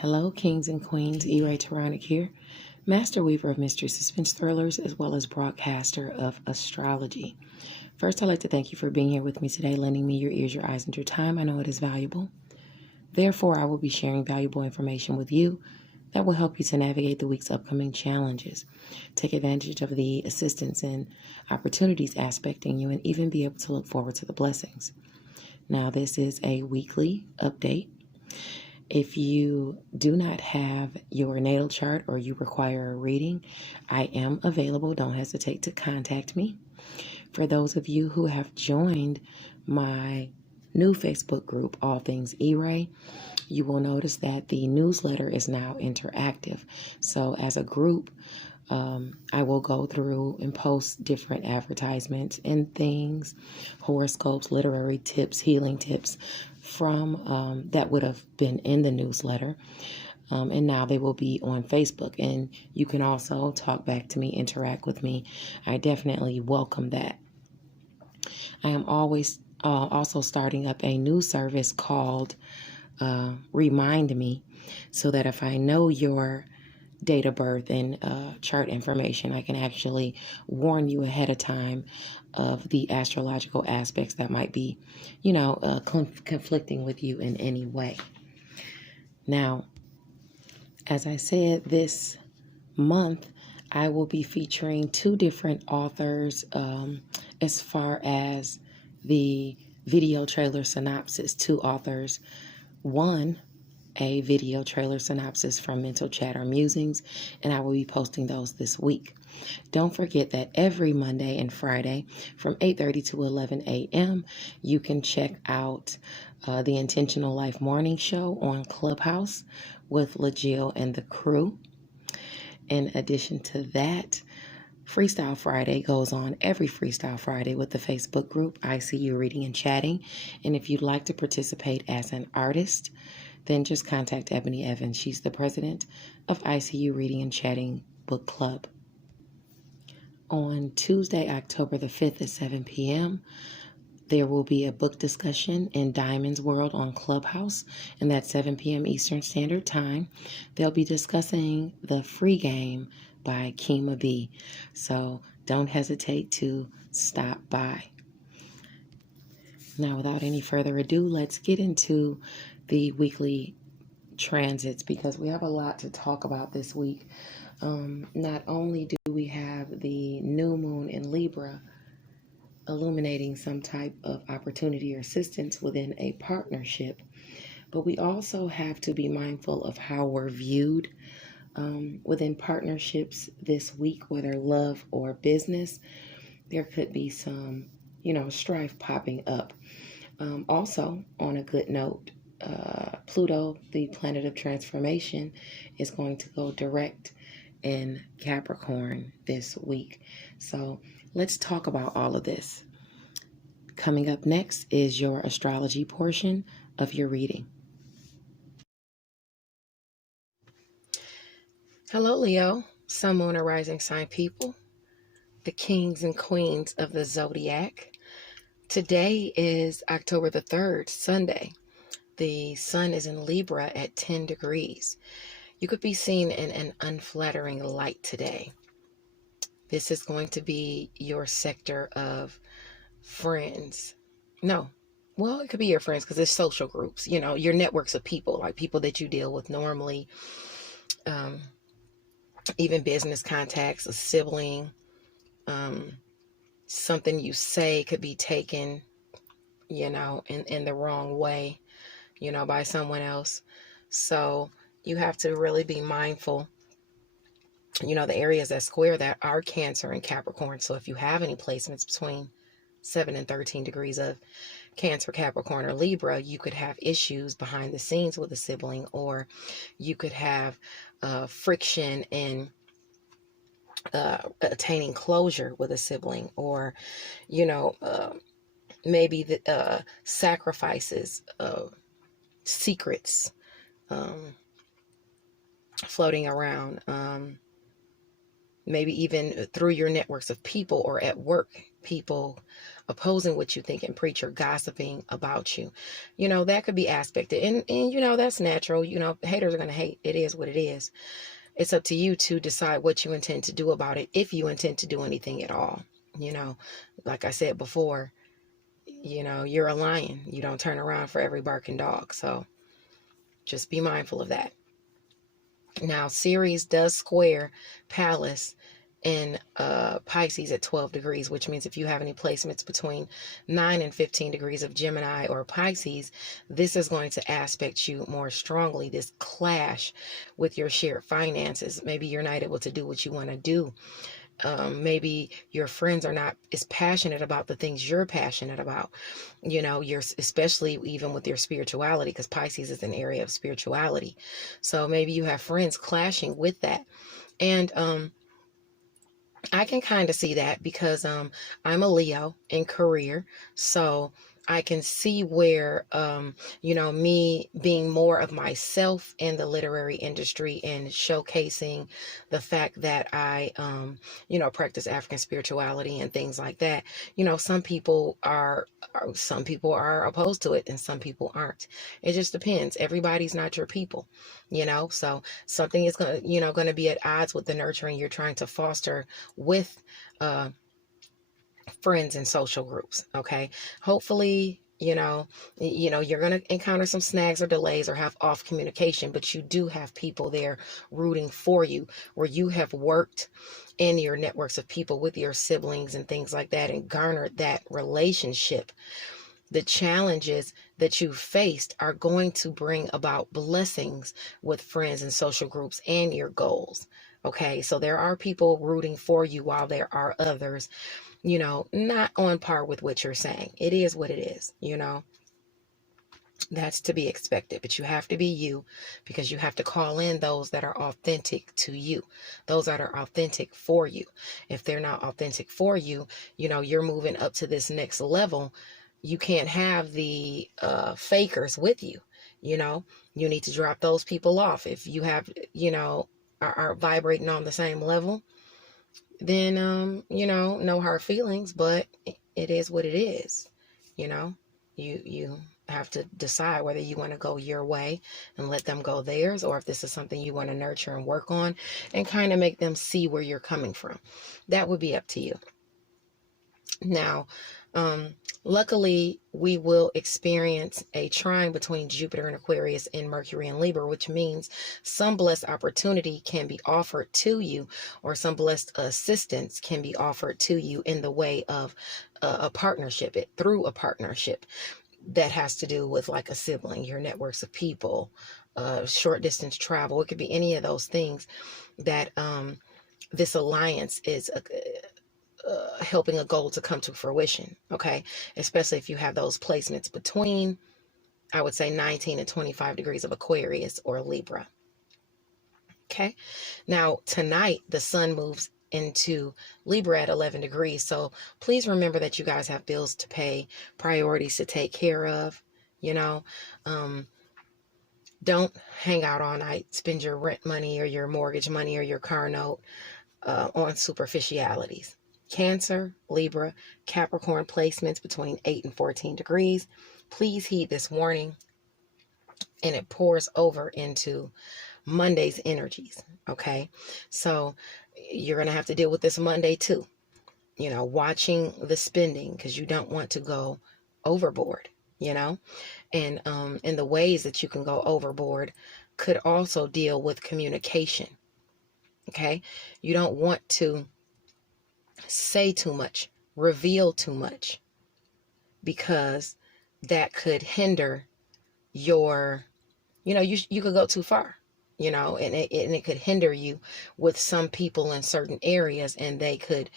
Hello, kings and queens. E-Ray Taronic here, master weaver of mystery suspense thrillers, as well as broadcaster of astrology. First, I'd like to thank you for being here with me today, lending me your ears, your eyes, and your time. I know it is valuable. Therefore, I will be sharing valuable information with you that will help you to navigate the week's upcoming challenges, take advantage of the assistance and opportunities aspecting you, and even be able to look forward to the blessings. Now, this is a weekly update. If you do not have your natal chart or you require a reading, I am available. Don't hesitate to contact me. For those of you who have joined my new Facebook group, All Things E-Ray, you will notice that the newsletter is now interactive. So as a group, I will go through and post different advertisements and things, horoscopes, literary tips, healing tips from that would have been in the newsletter. And now they will be on Facebook. And you can also talk back to me, interact with me. I definitely welcome that. I am always also starting up a new service called Remind Me, so that if I know your date of birth and chart information, I can actually warn you ahead of time of the astrological aspects that might be, conflicting with you in any way. Now, as I said, this month I will be featuring two different authors as far as the video trailer synopsis. Two authors. One, a video trailer synopsis from Mental Chatter Musings, and I will be posting those this week. Don't forget that every Monday and Friday from 8:30 to 11 a.m. you can check out the Intentional Life Morning Show on Clubhouse with LaJill and the crew. In addition to that, Freestyle Friday goes on every Freestyle Friday with the Facebook group ICU Reading and Chatting. And if you'd like to participate as an artist, then just contact Ebony Evans. She's the president of ICU Reading and Chatting Book Club. On Tuesday, October the 5th at 7 p.m., there will be a book discussion in Diamond's World on Clubhouse, and that's 7 p.m. Eastern Standard Time. They'll be discussing The Free Game by Kima B. So don't hesitate to stop by. Now, without any further ado, let's get into the weekly transits, because we have a lot to talk about this week. Not only do we have the new moon in Libra illuminating some type of opportunity or assistance within a partnership, but we also have to be mindful of how we're viewed within partnerships this week, whether love or business. There could be some, strife popping up. Also, on a good note, Pluto, the planet of transformation, is going to go direct in Capricorn this week. So let's talk about all of this. Coming up next is your astrology portion of your reading. Hello, Leo, Sun, Moon, or Rising sign people, the kings and queens of the zodiac. Today is October the 3rd, Sunday. The sun is in Libra at 10 degrees. You could be seen in an unflattering light today. This is going to be your sector of friends. No, well, it could be your friends because it's social groups, your networks of people, like people that you deal with normally, even business contacts, a sibling, something you say could be taken, in the wrong way, by someone else. So you have to really be mindful, the areas that square that are Cancer and Capricorn. So if you have any placements between 7 and 13 degrees of Cancer, Capricorn, or Libra, you could have issues behind the scenes with a sibling, or you could have friction in attaining closure with a sibling, or, maybe the sacrifices, secrets floating around. maybe even through your networks of people or at work, people opposing what you think and preach or gossiping about you. That could be aspected. And that's natural. Haters are going to hate. It is what it is. It's up to you to decide what you intend to do about it, if you intend to do anything at all. Like I said before, you're a lion. You don't turn around for every barking dog. So just be mindful of that. Now, Ceres does square Pallas in Pisces at 12 degrees, which means if you have any placements between 9 and 15 degrees of Gemini or Pisces, this is going to aspect you more strongly, this clash with your shared finances. Maybe you're not able to do what you want to do. Maybe your friends are not as passionate about the things you're passionate about. You're especially even with your spirituality, because Pisces is an area of spirituality. So maybe you have friends clashing with that. And I can kind of see that because I'm a Leo in career. So I can see where, me being more of myself in the literary industry and showcasing the fact that I, practice African spirituality and things like that. Some people are opposed to it and some people aren't. It just depends. Everybody's not your people, so something is going to be at odds with the nurturing you're trying to foster with, friends and social groups. Okay. Hopefully, you're going to encounter some snags or delays or have off communication, but you do have people there rooting for you, where you have worked in your networks of people with your siblings and things like that and garnered that relationship. The challenges that you faced are going to bring about blessings with friends and social groups and your goals. Okay. So there are people rooting for you while there are others, not on par with what you're saying. It is what it is, that's to be expected, but you have to be you, because you have to call in those that are authentic to you, those that are authentic for you. If they're not authentic for you, you're moving up to this next level. You can't have the fakers with you. You need to drop those people off. If you have, are vibrating on the same level, then, no hard feelings, but it is what it is. You have to decide whether you want to go your way and let them go theirs, or if this is something you want to nurture and work on and kind of make them see where you're coming from. That would be up to you. Now, luckily, we will experience a trine between Jupiter and Aquarius and Mercury and Libra, which means some blessed opportunity can be offered to you, or some blessed assistance can be offered to you in the way of a partnership, through a partnership that has to do with like a sibling, your networks of people, short distance travel. It could be any of those things that this alliance is helping a goal to come to fruition. Okay. Especially if you have those placements between, I would say, 19 and 25 degrees of Aquarius or Libra. Okay. Now tonight the sun moves into Libra at 11 degrees. So please remember that you guys have bills to pay, priorities to take care of. Don't hang out all night, spend your rent money or your mortgage money or your car note on superficialities. Cancer, Libra, Capricorn placements between 8 and 14 degrees. Please heed this warning, and it pours over into Monday's energies. Okay. So you're going to have to deal with this Monday too, watching the spending, because you don't want to go overboard, and in the ways that you can go overboard could also deal with communication. Okay. You don't want to say too much, reveal too much, because that could hinder your, you could go too far, and it could hinder you with some people in certain areas, and they could,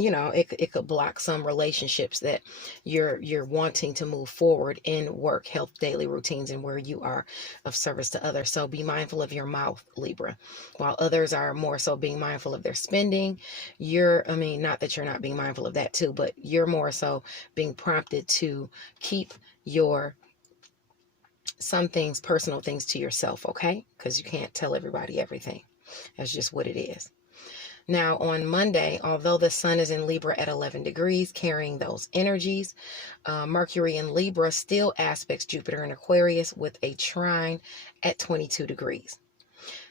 it could block some relationships that you're wanting to move forward in work, health, daily routines, and where you are of service to others. So be mindful of your mouth, Libra. While others are more so being mindful of their spending, not that you're not being mindful of that too, but you're more so being prompted to keep some things, personal things, to yourself, okay? Because you can't tell everybody everything. That's just what it is. Now, on Monday, although the sun is in Libra at 11 degrees, carrying those energies, Mercury in Libra still aspects Jupiter in Aquarius with a trine at 22 degrees.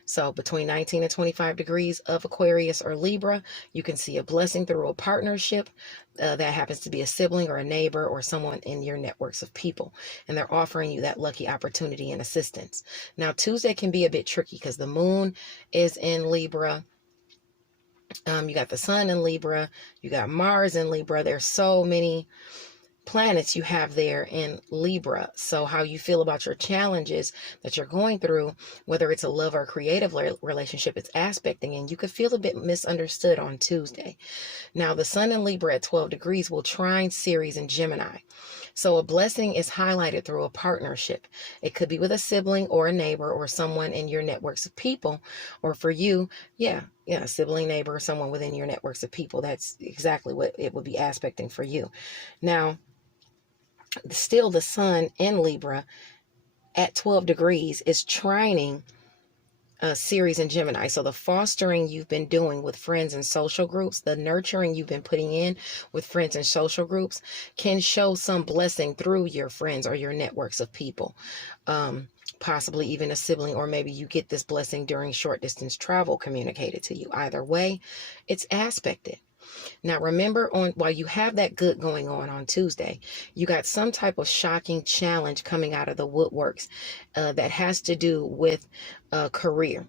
So between 19 and 25 degrees of Aquarius or Libra, you can see a blessing through a partnership that happens to be a sibling or a neighbor or someone in your networks of people. And they're offering you that lucky opportunity and assistance. Now, Tuesday can be a bit tricky because the moon is in Libra. You got the sun in Libra, you got Mars in Libra. There's so many planets you have there in Libra. So how you feel about your challenges that you're going through, whether it's a love or creative relationship, it's aspecting, and you could feel a bit misunderstood on Tuesday. Now, the sun in Libra at 12 degrees will trine Ceres in Gemini. So a blessing is highlighted through a partnership. It could be with a sibling or a neighbor or someone in your networks of people. Or for you, a sibling, neighbor, or someone within your networks of people. That's exactly what it would be aspecting for you. Now, still the sun in Libra at 12 degrees is trining Ceres in Gemini. So the fostering you've been doing with friends and social groups, the nurturing you've been putting in with friends and social groups can show some blessing through your friends or your networks of people. Possibly even a sibling, or maybe you get this blessing during short distance travel communicated to you. Either way, it's aspected. Now, remember, while you have that good going on Tuesday, you got some type of shocking challenge coming out of the woodworks that has to do with career.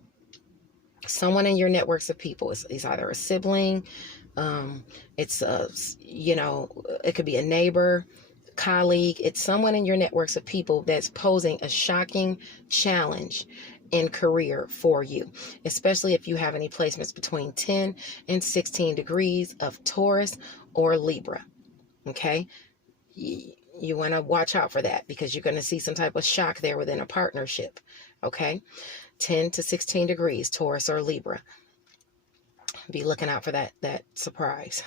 Someone in your networks of people is either a sibling, it could be a neighbor, colleague. It's someone in your networks of people that's posing a shocking challenge in career for you, especially if you have any placements between 10 and 16 degrees of Taurus or Libra. Okay, you want to watch out for that because you're going to see some type of shock there within a partnership. Okay, 10 to 16 degrees, Taurus or Libra. Be looking out for that surprise.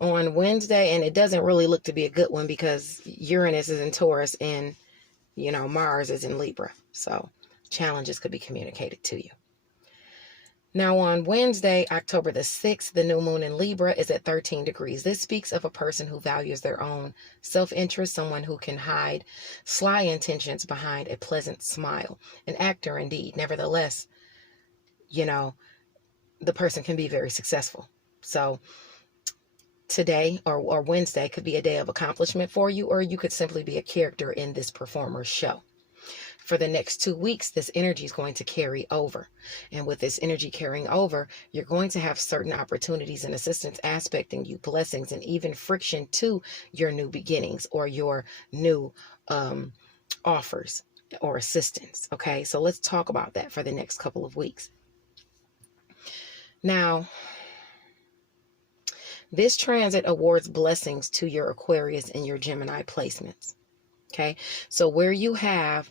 On Wednesday, and it doesn't really look to be a good one because Uranus is in Taurus and Mars is in Libra. So challenges could be communicated to you. Now on Wednesday, October the 6th, the new moon in Libra is at 13 degrees. This speaks of a person who values their own self-interest, someone who can hide sly intentions behind a pleasant smile. An actor indeed. Nevertheless, the person can be very successful. So today or Wednesday could be a day of accomplishment for you, or you could simply be a character in this performer's show. For the next 2 weeks, this energy is going to carry over. And with this energy carrying over, you're going to have certain opportunities and assistance aspecting you, blessings, and even friction to your new beginnings or your new offers or assistance. Okay, so let's talk about that for the next couple of weeks. Now, this transit awards blessings to your Aquarius and your Gemini placements. Okay, so where you have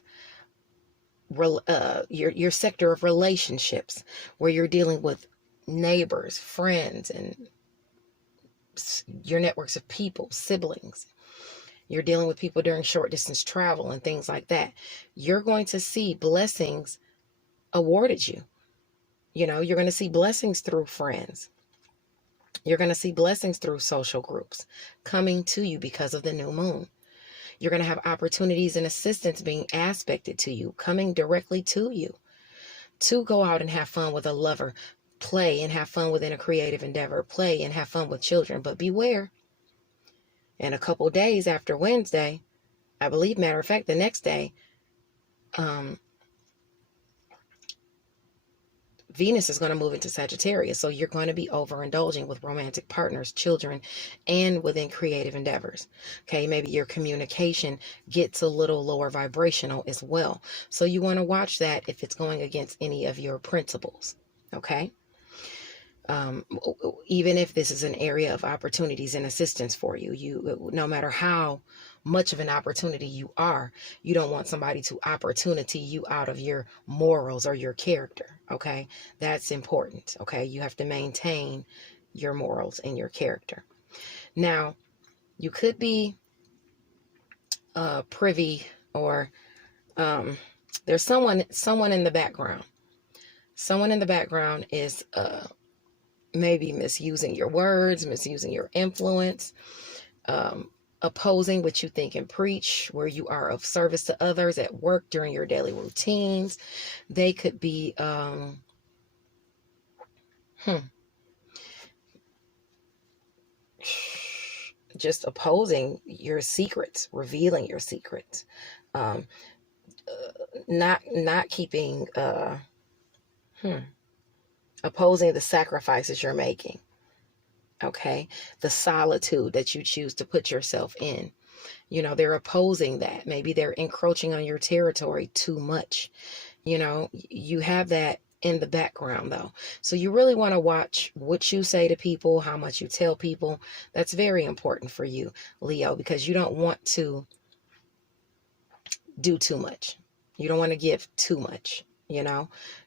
your sector of relationships, where you're dealing with neighbors, friends, and your networks of people, siblings, you're dealing with people during short distance travel and things like that, you're going to see blessings awarded you. You're going to see blessings through friends. You're going to see blessings through social groups coming to you because of the new moon. You're going to have opportunities and assistance being aspected to you, coming directly to you, to go out and have fun with a lover, play and have fun within a creative endeavor, play and have fun with children. But beware, in a couple days after Wednesday, I believe, matter of fact, the next day, Venus is going to move into Sagittarius. So you're going to be overindulging with romantic partners, children, and within creative endeavors. Okay, maybe your communication gets a little lower vibrational as well. So you want to watch that if it's going against any of your principles. Okay. Even if this is an area of opportunities and assistance for you, no matter how much of an opportunity you are, you don't want somebody to opportunity you out of your morals or your character. Okay, that's important. Okay, you have to maintain your morals and your character. Now, you could be privy, or there's someone in the background Someone in the background is maybe misusing your words, misusing your influence, opposing what you think and preach, where you are of service to others at work during your daily routines. They could be just opposing your secrets, revealing your secrets, not keeping, opposing the sacrifices you're making. Okay, the solitude that you choose to put yourself in. They're opposing that. Maybe they're encroaching on your territory too much. You have that in the background though. So you really want to watch what you say to people, how much you tell people. That's very important for you, Leo, because you don't want to do too much. You don't want to give too much,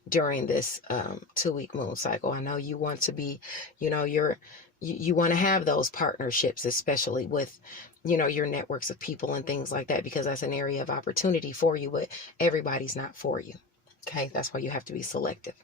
during this 2-week moon cycle. I know you want to be, you want to have those partnerships, especially with, your networks of people and things like that, because that's an area of opportunity for you, but everybody's not for you. Okay, that's why you have to be selective.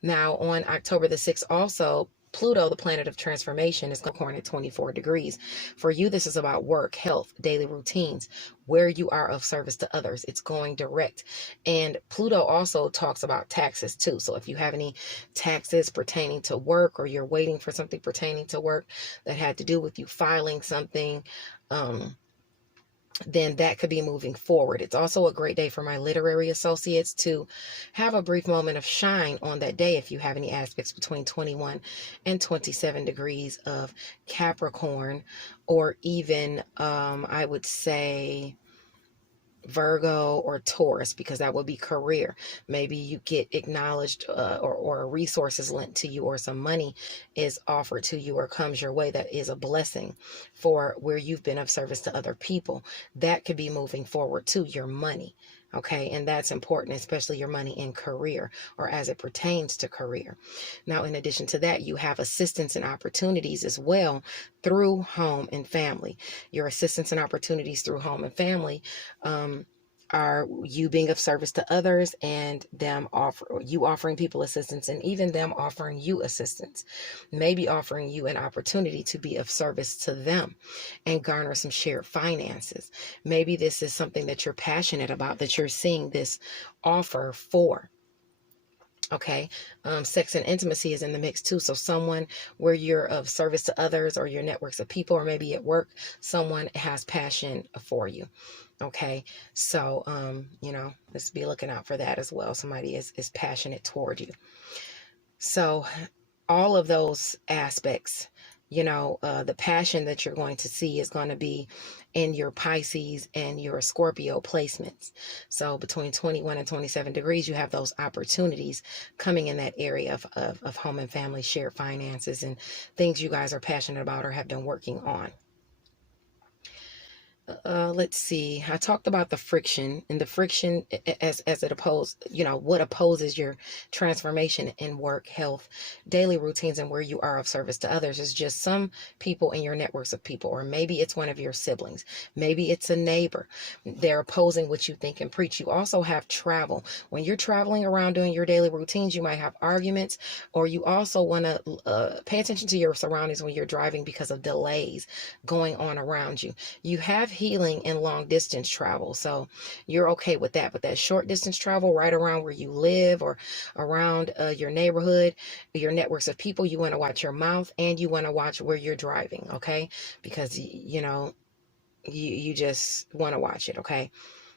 Now, on October the 6th, also, Pluto, the planet of transformation, is going at 24 degrees. For you, this is about work, health, daily routines, where you are of service to others. It's going direct. And Pluto also talks about taxes too. So if you have any taxes pertaining to work, or you're waiting for something pertaining to work that had to do with you filing something, then that could be moving forward. It's also a great day for my literary associates to have a brief moment of shine on that day if you have any aspects between 21 and 27 degrees of Capricorn, or even I would say Virgo or Taurus, because that would be career. Maybe you get acknowledged, or a resource is lent to you, or some money is offered to you or comes your way that is a blessing for where you've been of service to other people. That could be moving forward to your money. Okay, and that's important, especially your money in career, or as it pertains to career. Now, in addition to that, you have assistance and opportunities as well through home and family. Your assistance and opportunities through home and family are you being of service to others, and you offering people assistance, and even them offering you assistance, maybe offering you an opportunity to be of service to them and garner some shared finances. Maybe this is something that you're passionate about, that you're seeing this offer for. Okay, sex and intimacy is in the mix too. So someone where you're of service to others, or your networks of people, or maybe at work, someone has passion for you. Okay, so let's be looking out for that as well. Somebody is passionate toward you. So all of those aspects, the passion that you're going to see is going to be in your Pisces and your Scorpio placements. So between 21 and 27 degrees, you have those opportunities coming in that area of home and family, shared finances, and things you guys are passionate about or have been working on. Let's see. I talked about the friction, and the friction as it opposed, what opposes your transformation in work, health, daily routines, and where you are of service to others is just some people in your networks of people, or maybe it's one of your siblings. Maybe it's a neighbor. They're opposing what you think and preach. You also have travel. When you're traveling around doing your daily routines, you might have arguments, or you also want to pay attention to your surroundings when you're driving because of delays going on around you. You have healing in long distance travel, so you're okay with that. But that short distance travel right around where you live, or around your neighborhood, your networks of people, you want to watch your mouth, and you want to watch where you're driving. Okay, because you just want to watch it. Okay,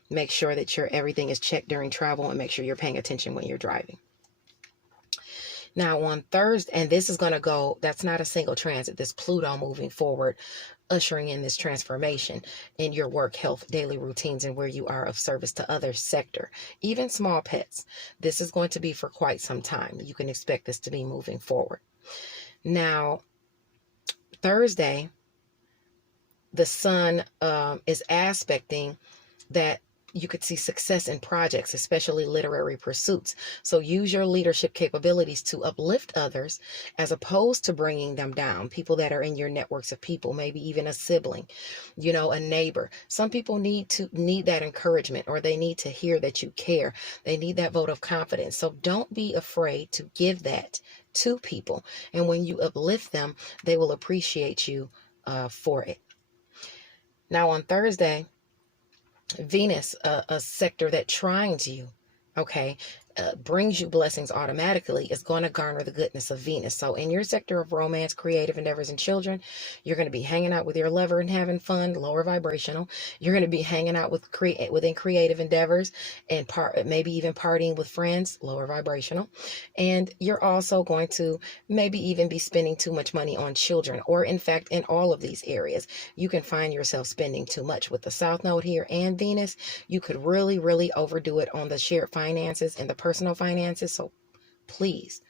make sure that everything is checked during travel, and make sure you're paying attention when you're driving. Now on Thursday, and this is going to go, that's not a single transit, this Pluto moving forward, ushering in this transformation in your work, health, daily routines, and where you are of service to other sector, even small pets. This is going to be for quite some time. You can expect this to be moving forward. Now, Thursday, the sun is aspecting that You could see success in projects, especially literary pursuits. So use your leadership capabilities to uplift others as opposed to bringing them down. People that are in your networks of people, maybe even a sibling, a neighbor. Some people need that encouragement, or they need to hear that you care. They need that vote of confidence. So don't be afraid to give that to people. And when you uplift them, they will appreciate you for it. Now on Thursday, Venus, a sector that trines you, okay, brings you blessings automatically, is going to garner the goodness of Venus. So in your sector of romance, creative endeavors, and children, you're going to be hanging out with your lover and having fun, lower vibrational. You're going to be hanging out within creative endeavors and maybe even partying with friends, lower vibrational. And you're also going to maybe even be spending too much money on children, or in fact, in all of these areas, you can find yourself spending too much. With the South Node here and Venus, you could really, really overdo it on the shared finances and the personal finances. So please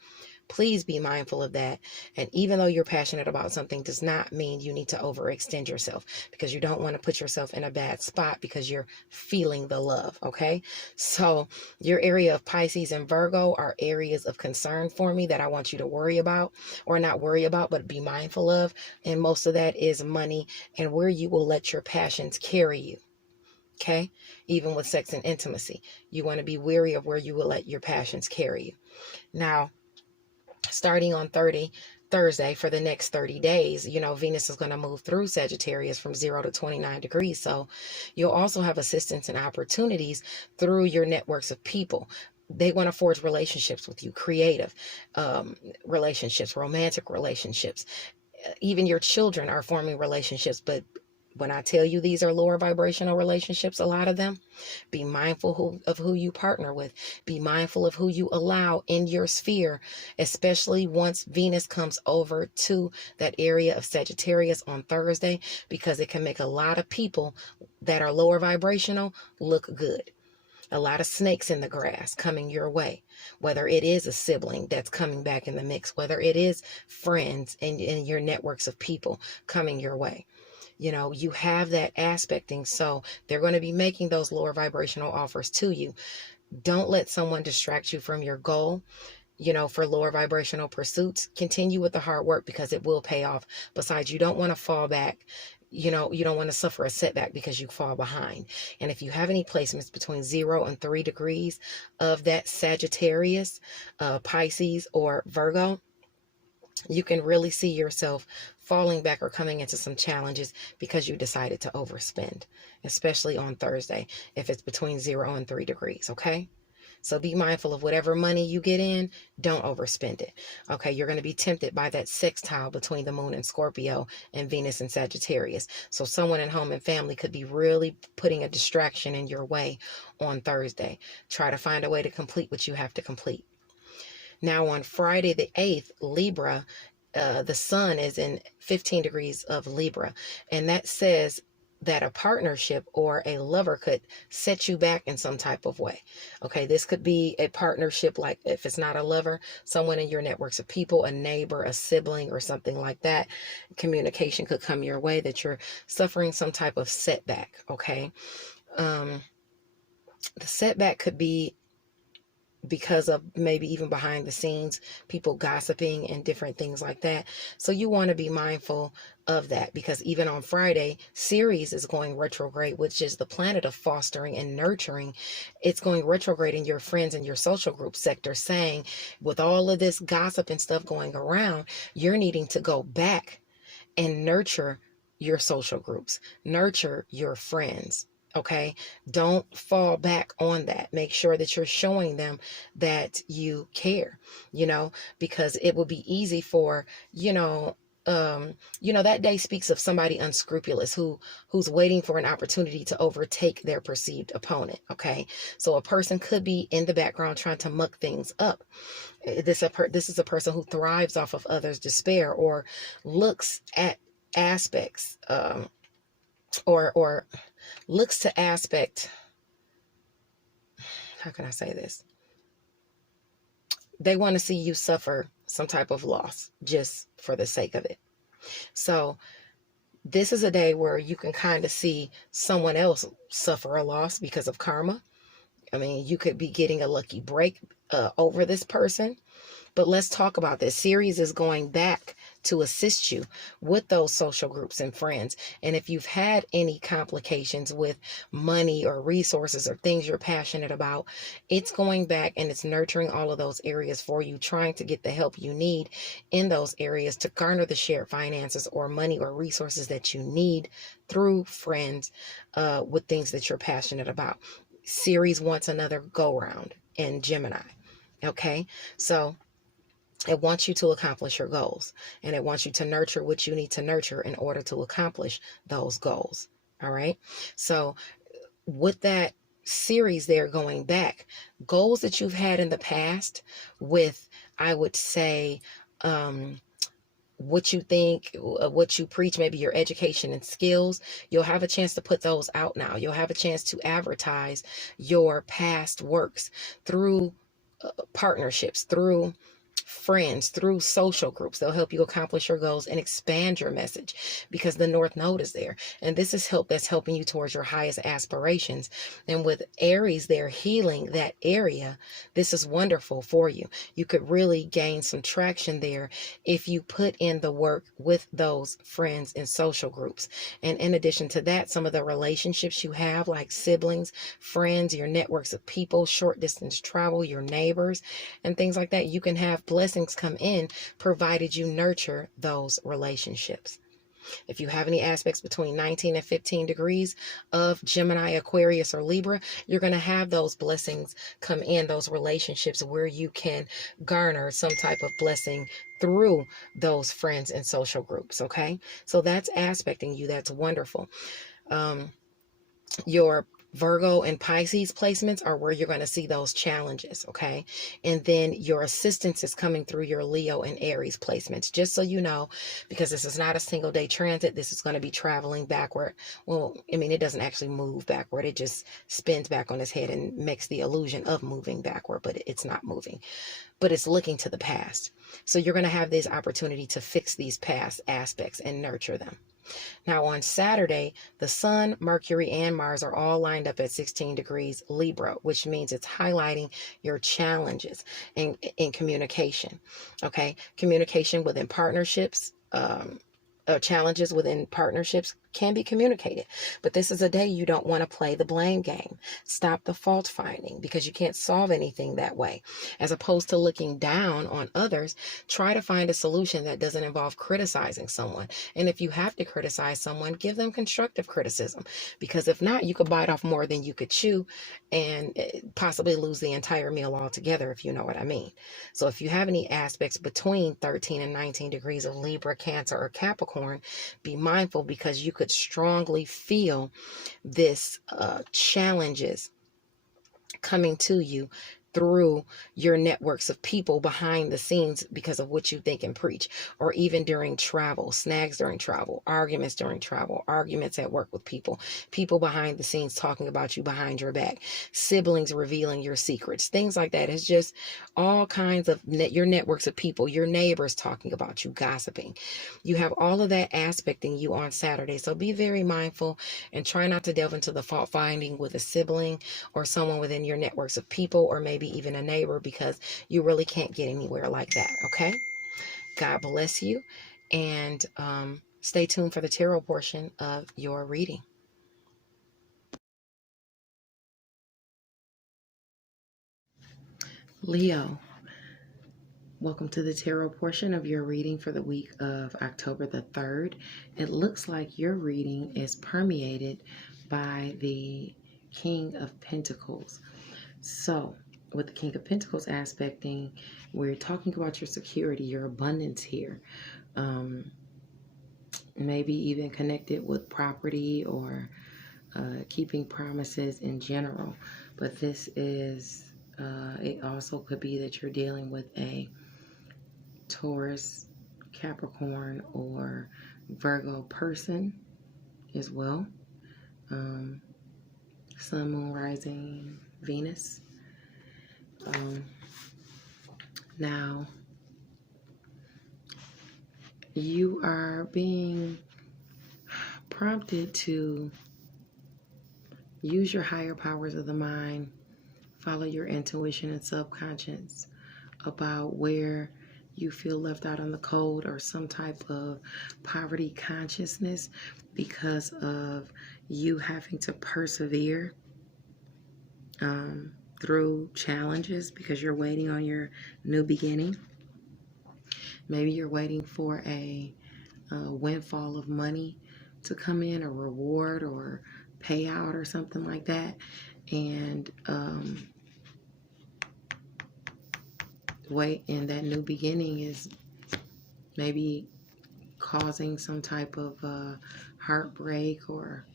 be mindful of that. And even though you're passionate about something, does not mean you need to overextend yourself, because you don't want to put yourself in a bad spot because you're feeling the love. Okay. So your area of Pisces and Virgo are areas of concern for me that I want you to worry about, or not worry about, but be mindful of. And most of that is money and where you will let your passions carry you. Okay. Even with sex and intimacy, you want to be wary of where you will let your passions carry you. Now, starting on Thursday for the next 30 days, Venus is going to move through Sagittarius from 0 to 29 degrees. So you'll also have assistance and opportunities through your networks of people. They want to forge relationships with you, creative relationships, romantic relationships. Even your children are forming relationships, but when I tell you these are lower vibrational relationships, a lot of them, be mindful of who you partner with. Be mindful of who you allow in your sphere, especially once Venus comes over to that area of Sagittarius on Thursday, because it can make a lot of people that are lower vibrational look good. A lot of snakes in the grass coming your way, whether it is a sibling that's coming back in the mix, whether it is friends and your networks of people coming your way. You have that aspecting, so they're going to be making those lower vibrational offers to you. Don't let someone distract you from your goal. For lower vibrational pursuits, continue with the hard work, because it will pay off. Besides, you don't want to fall back. You don't want to suffer a setback because you fall behind. And if you have any placements between 0 and 3 degrees of that Sagittarius, Pisces, or Virgo, you can really see yourself falling back or coming into some challenges because you decided to overspend, especially on Thursday, if it's between 0 and 3 degrees. Okay. So be mindful of whatever money you get in, don't overspend it. Okay. You're going to be tempted by that sextile between the moon and Scorpio and Venus and Sagittarius. So someone in home and family could be really putting a distraction in your way on Thursday. Try to find a way to complete what you have to complete. Now on Friday the 8th, Libra, the sun is in 15 degrees of Libra. And that says that a partnership or a lover could set you back in some type of way. Okay, this could be a partnership, like if it's not a lover, someone in your networks of people, a neighbor, a sibling, or something like that. Communication could come your way that you're suffering some type of setback. Okay, the setback could be because of maybe even behind the scenes, people gossiping and different things like that. So you want to be mindful of that, because even on Friday, Ceres is going retrograde, which is the planet of fostering and nurturing. It's going retrograde in your friends and your social group sector, saying with all of this gossip and stuff going around, you're needing to go back and nurture your social groups, nurture your friends. Okay, don't fall back on that. Make sure that you're showing them that you care, because it will be easy for, that day speaks of somebody unscrupulous who's waiting for an opportunity to overtake their perceived opponent. Okay, so a person could be in the background trying to muck things up. This is a person who thrives off of others' despair, or looks at aspects, or looks to aspect, how can I say this? They want to see you suffer some type of loss just for the sake of it. So this is a day where you can kind of see someone else suffer a loss because of karma. I mean, you could be getting a lucky break over this person. But let's talk about this. Series is going back to assist you with those social groups and friends. And if you've had any complications with money or resources or things you're passionate about, it's going back and it's nurturing all of those areas for you, trying to get the help you need in those areas to garner the shared finances or money or resources that you need through friends with things that you're passionate about. Series wants another go round in Gemini. Okay, so it wants you to accomplish your goals, and it wants you to nurture what you need to nurture in order to accomplish those goals. All right. So with that series there going back, goals that you've had in the past with, I would say, what you think, what you preach, maybe your education and skills, you'll have a chance to put those out now. You'll have a chance to advertise your past works through partnerships, through friends, through social groups. They'll help you accomplish your goals and expand your message because the North Node is there. And this is help that's helping you towards your highest aspirations. And with Aries, they're healing that area. This is wonderful for you. You could really gain some traction there if you put in the work with those friends and social groups. And in addition to that, some of the relationships you have, like siblings, friends, your networks of people, short distance travel, your neighbors, and things like that, you can have blessings come in provided you nurture those relationships. If you have any aspects between 19 and 15 degrees of Gemini, Aquarius, or Libra, you're going to have those blessings come in, those relationships where you can garner some type of blessing through those friends and social groups. Okay, so that's aspecting you. That's wonderful. Your Virgo and Pisces placements are where you're going to see those challenges, okay? And then your assistance is coming through your Leo and Aries placements, just so you know, because this is not a single day transit. This is going to be traveling backward. Well, I mean, it doesn't actually move backward. It just spins back on its head and makes the illusion of moving backward, but it's not moving. But it's looking to the past. So you're going to have this opportunity to fix these past aspects and nurture them. Now on Saturday, the Sun, Mercury, and Mars are all lined up at 16 degrees Libra, which means it's highlighting your challenges in communication. Okay, communication within partnerships, challenges within partnerships can be communicated. But this is a day you don't want to play the blame game. Stop the fault finding because you can't solve anything that way. As opposed to looking down on others, try to find a solution that doesn't involve criticizing someone. And if you have to criticize someone, give them constructive criticism. Because if not, you could bite off more than you could chew and possibly lose the entire meal altogether, if you know what I mean. So if you have any aspects between 13 and 19 degrees of Libra, Cancer, or Capricorn, be mindful because you could strongly feel this challenges coming to you through your networks of people behind the scenes because of what you think and preach, or even during travel, snags during travel, arguments during travel, arguments at work with people, people behind the scenes talking about you behind your back, siblings revealing your secrets, things like that. It's just all kinds of your networks of people, your neighbors talking about you, gossiping. You have all of that aspecting you on Saturday. So be very mindful and try not to delve into the fault finding with a sibling or someone within your networks of people, or maybe even a neighbor, because you really can't get anywhere like that. Okay, God bless you, and stay tuned for the tarot portion of your reading. Leo, welcome to the tarot portion of your reading for the week of October the 3rd. It looks like your reading is permeated by the King of Pentacles. So with the King of Pentacles aspecting, we're talking about your security, your abundance here. Maybe even connected with property or keeping promises in general. But this is, it also could be that you're dealing with a Taurus, Capricorn, or Virgo person as well. Sun, Moon, Rising, Venus. Now, you are being prompted to use your higher powers of the mind, follow your intuition and subconscious about where you feel left out on the cold or some type of poverty consciousness because of you having to persevere through challenges because you're waiting on your new beginning. Maybe you're waiting for a windfall of money to come in, a reward or payout or something like that. And that new beginning is maybe causing some type of heartbreak or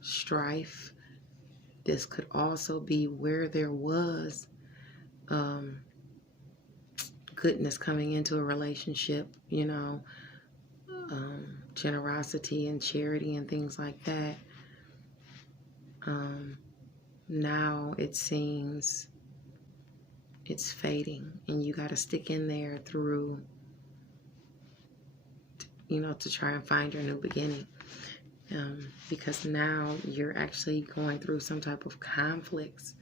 strife. This could also be where there was goodness coming into a relationship, generosity and charity and things like that. Now it seems it's fading, and you got to stick in there through, to try and find your new beginning. Because now you're actually going through some type of conflicts,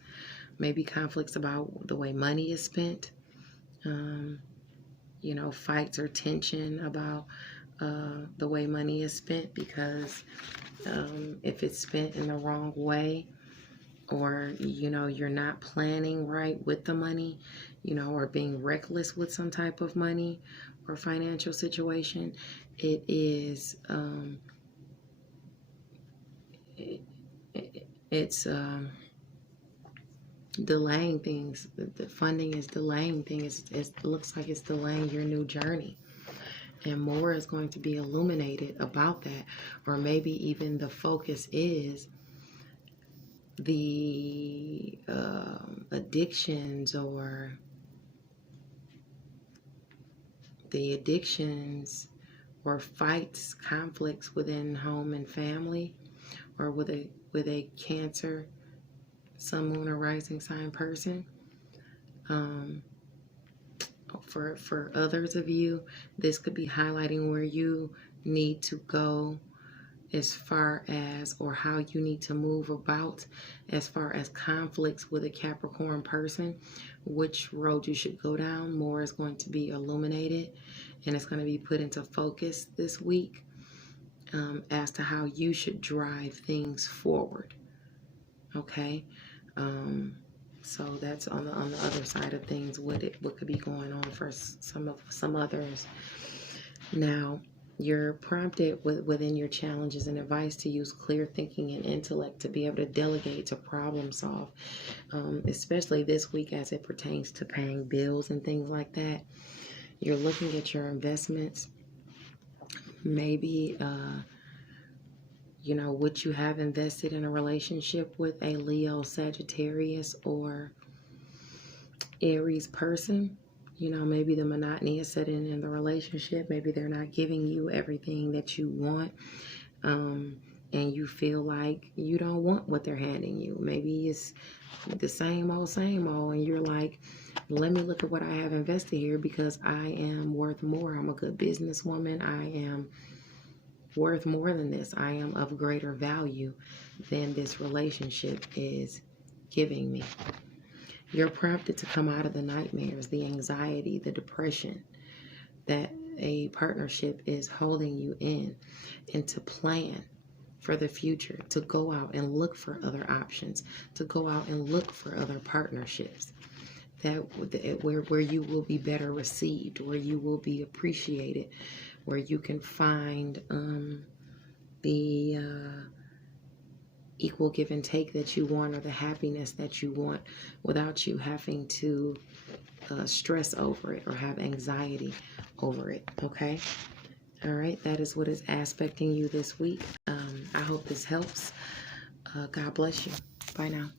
maybe conflicts about the way money is spent, fights or tension about the way money is spent, because if it's spent in the wrong way, or you're not planning right with the money, or being reckless with some type of money or financial situation, it is it's delaying things. The funding is delaying things. It looks like it's delaying your new journey. And more is going to be illuminated about that. Or maybe even the focus is the addictions or fights, conflicts within home and family, or with a Cancer, Sun, Moon, or Rising sign person. For others of you, this could be highlighting where you need to go as far as, or how you need to move about as far as conflicts with a Capricorn person, which road you should go down. More is going to be illuminated, and it's going to be put into focus this week as to how you should drive things forward. Okay? So that's on the other side of things, what could be going on for some others. Now, you're prompted within your challenges and advice to use clear thinking and intellect to be able to delegate, to problem solve, especially this week as it pertains to paying bills and things like that. You're looking at your investments, maybe what you have invested in a relationship with a Leo, Sagittarius, or Aries person. Maybe the monotony is setting in the relationship. Maybe they're not giving you everything that you want, and you feel like you don't want what they're handing you. Maybe it's the same old, and you're like, let me look at what I have invested here, because I am worth more. I'm a good businesswoman. I am worth more than this. I am of greater value than this relationship is giving me. You're prompted to come out of the nightmares, the anxiety, the depression that a partnership is holding you in, and to plan for the future, to go out and look for other options, to go out and look for other partnerships where you will be better received, where you will be appreciated, where you can find the equal give and take that you want, or the happiness that you want, without you having to stress over it or have anxiety over it. Okay? All right, that is what is aspecting you this week. I hope this helps. God bless you. Bye now.